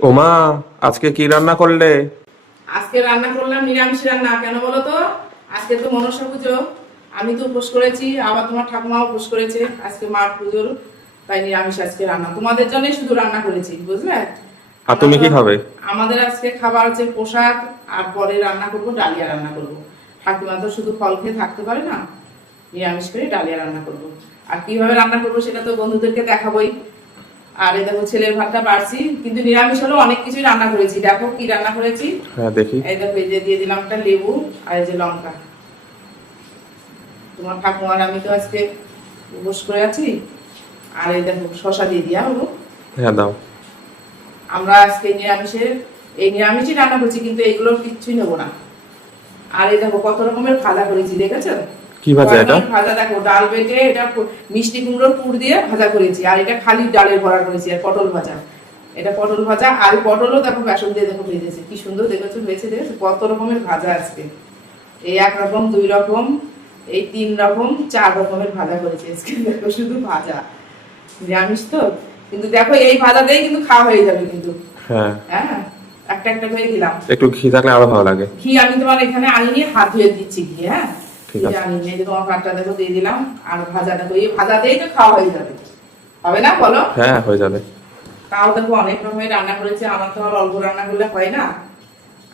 ওমা, আজকে কি রান্না করলে? আজকে রান্না করলাম নিরামিষ রান্না। কেন বলো তো? আজকে তো মনসা পুজো। আমি তো উপোস করেছি, আবার তোমার ঠাকুমাও উপোস করেছে। আজকে মার পুজোর, তাই নিরামিষ আজকে রান্না। তোমাদের জন্য শুধু রান্না করেছি, বুঝলে? আর তুমি কি খাবে? আমাদের আজকে খাবার হচ্ছে পোশাক, আর পরে রান্না করব, ডালিয়া রান্না করব। ঠাকুমা তো শুধু ফল খেয়ে থাকতে পারে না, নিরামিষ করে ডালিয়া রান্না করব। আর কিভাবে রান্না করবো সেটা তো বন্ধুদেরকে দেখাবোই। আর এই দেখো ছেলের ভাতটা বাড়ছি, কিন্তু নিরামিষ হলেও অনেক কিছুই রান্না করেছি। দেখো কি রান্না করেছি। হ্যাঁ দেখি। এই দেখো, এই যে দিয়ে দিলাম একটা লেবু, আর এই যে লঙ্কা। তোমার ঠাকুমার আমি তো আজকে উপোস করে আছি। আর এই দেখো শশা দিয়ে দিয়া হলো। হ্যাঁ দাও। আমরা আজকে এই নিরামিষই রান্না করছি, কিন্তু এইগুলোর কিচ্ছুই নেবো না। আর এই দেখো কত রকমের ভাজা করেছি, দেখেছো? কি ভাজা এটা? ভাজা দেখো, ডাল বেটে এটা মিষ্টি কুমড়োর পুর দিয়ে ভাজা করেছি, আর এটা খালি ডালের ভরা করেছি। আর পটল ভাজা, এটা পটল ভাজা। আর পটলও দেখো বেসন দিয়ে দেখো ভেজেছে, কি সুন্দর দেখেছো হয়েছে। দেখেছো কত রকমের ভাজা আজকে। এই 1 রকম, 2 রকম, এই 3 রকম, 4 রকমের ভাজা করেছি আজকে। দেখো শুধু ভাজা, নিরামিষ তো। কিন্তু দেখো এই ভাজা দিয়েই কিন্তু খাওয়া হয়ে যাবে কিন্তু। হ্যাঁ হ্যাঁ, একটা একটা করে দিলাম। একটু ঘি থাকলে আরো ভালো লাগে। ঘি আমি তোমার এখানে আনিনি, হাত ধুয়ে দিচ্ছি ঘি। হ্যাঁ ঠিক আছে। আনিনি, এই যে তোমার ভাতটা দেখো দিয়ে দিলাম। আর ভাজা দেখো, এই ভাজা দিয়েই তো খাওয়া হয়ে যাবে, হবে না বলো? হ্যাঁ হয়ে যাবে। তাও দেখো অনেক রকমের রান্না করেছে, আমার তো আর অল্প রান্না করলে হয় না।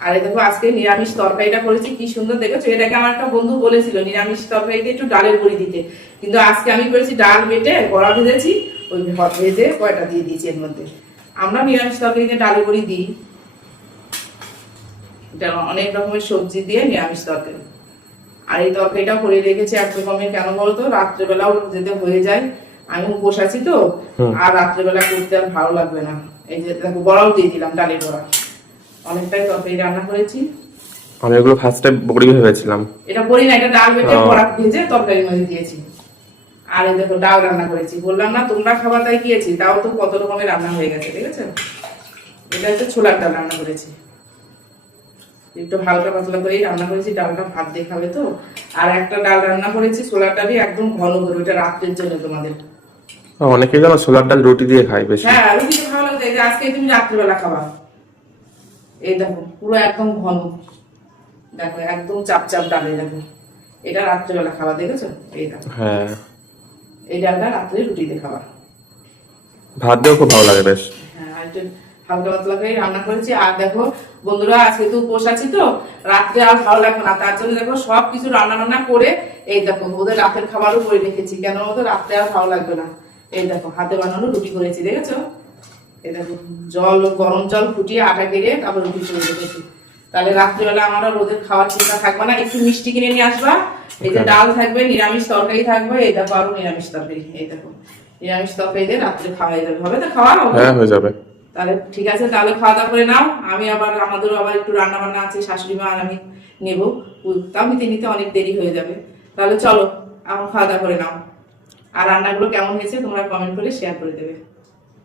আর এই দেখো আজকে নিরামিষ তরকারিটা করেছি, কি সুন্দর দেখেছো। এটাকে আমার একটা বন্ধু বলেছিল নিরামিষ তরকারিতে একটু ডালের বড়ি দিতে, কিন্তু আজকে আমি করেছি ডাল বেটে বড়া ভেজেছি, ওই ভেজে কয়টা দিয়ে দিয়েছি এর মধ্যে। আমরা নিরামিষ তরকারিতে ডালের বড়ি দিই, এটা অনেক রকমের সবজি দিয়ে নিরামিষ তরকারি। আর এই তরকারিটা করে রেখেছি এক রকমের, কেন বলতো রাত্রেবেলাও যেতে হয়ে যায়। আমি উপোস আছি তো, আর রাত্রেবেলা করতে আর ভালো লাগবে না। এই যে দেখো বড়াও দিয়ে দিলাম, ডালের বড়া। অনেকটাই তরকারি রান্না করেছি। আমি এগুলো ফার্স্ট টাইম বড়ি ভেবেছিলাম। এটা বড়ি না, এটা ডাল বেটে বড়া ভেজে তরকারির মধ্যে দিয়েছি। আর এই দেখো ডাল রান্না করেছি, বললাম না তোমরা খাবার তাই খেয়েছি, তাও তো কত রকমের রান্না হয়ে গেছে, ঠিক আছে। এটা হচ্ছে ছোলার ডাল রান্না করেছি, একটু হালকা পাতলা করেই রান্না করেছি। ডালটা ভাত দিয়ে খাবে তো। আর একটা ডাল রান্না করেছি ছোলার ডালই একদম ঘন করে, ওটা রাত্রের জন্য তোমাদের। অনেকে জানো ছোলার ডাল রুটি দিয়ে খায় বেশি। হ্যাঁ রুটিতে ভালো লাগবে, এই যে আজকে তুমি রাত্রিবেলা খাবা। এই দেখো পুরো একদম ঘন, দেখো একদম চাপ চাপ ডালে। দেখো এটা রাত্রিবেলা খাবা, দেখেছো? এই দেখো, হ্যাঁ এই ডালটা রাত্রে রুটি দিয়ে খাবা। ভাত দিয়েও খুব ভালো লাগে বেশ। হ্যাঁ আর একটু হালকা পাতলা করে রান্না করেছি। আর দেখো বন্ধুরা আজকে তো উপোস আছি তো, রাত্রে আর ভালো লাগবে না, তার জন্য দেখো সবকিছু রান্না বান্না করে এই দেখো ওদের রাতের খাবারও করে রেখেছি, কেন বলতো রাত্রে আর ভালো লাগবে না। এই দেখো হাতে বানানো রুটি করেছি, দেখেছো? এই দেখো গরম জল ফুটিয়ে আটা কেটে তারপর রুটি করে রেখেছি। তাহলে রাত্রিবেলা আমার আর ওদের খাওয়ার চিন্তা থাকবে না। একটু মিষ্টি কিনে নিয়ে আসবা, এই যে ডাল থাকবে, নিরামিষ তরকারি থাকবে, এই দেখো আরো নিরামিষ তরকারি। এই দেখো নিরামিষ তরকারি দিয়ে রাত্রে খাওয়া যাবে, হবে তো খাওয়া? হ্যাঁ হয়ে যাবে। তাহলে ঠিক আছে, তাহলে খাওয়া দাওয়া করে নাও। আমাদেরও আবার একটু রান্না বান্না আছে, শাশুড়ি মা আর আমি নেবো, তাও নিতে নিতে অনেক দেরি হয়ে যাবে। তাহলে চলো এখন খাওয়া দাওয়া করে নাও। আর রান্নাগুলো কেমন হয়েছে তোমরা কমেন্ট করে শেয়ার করে দেবে।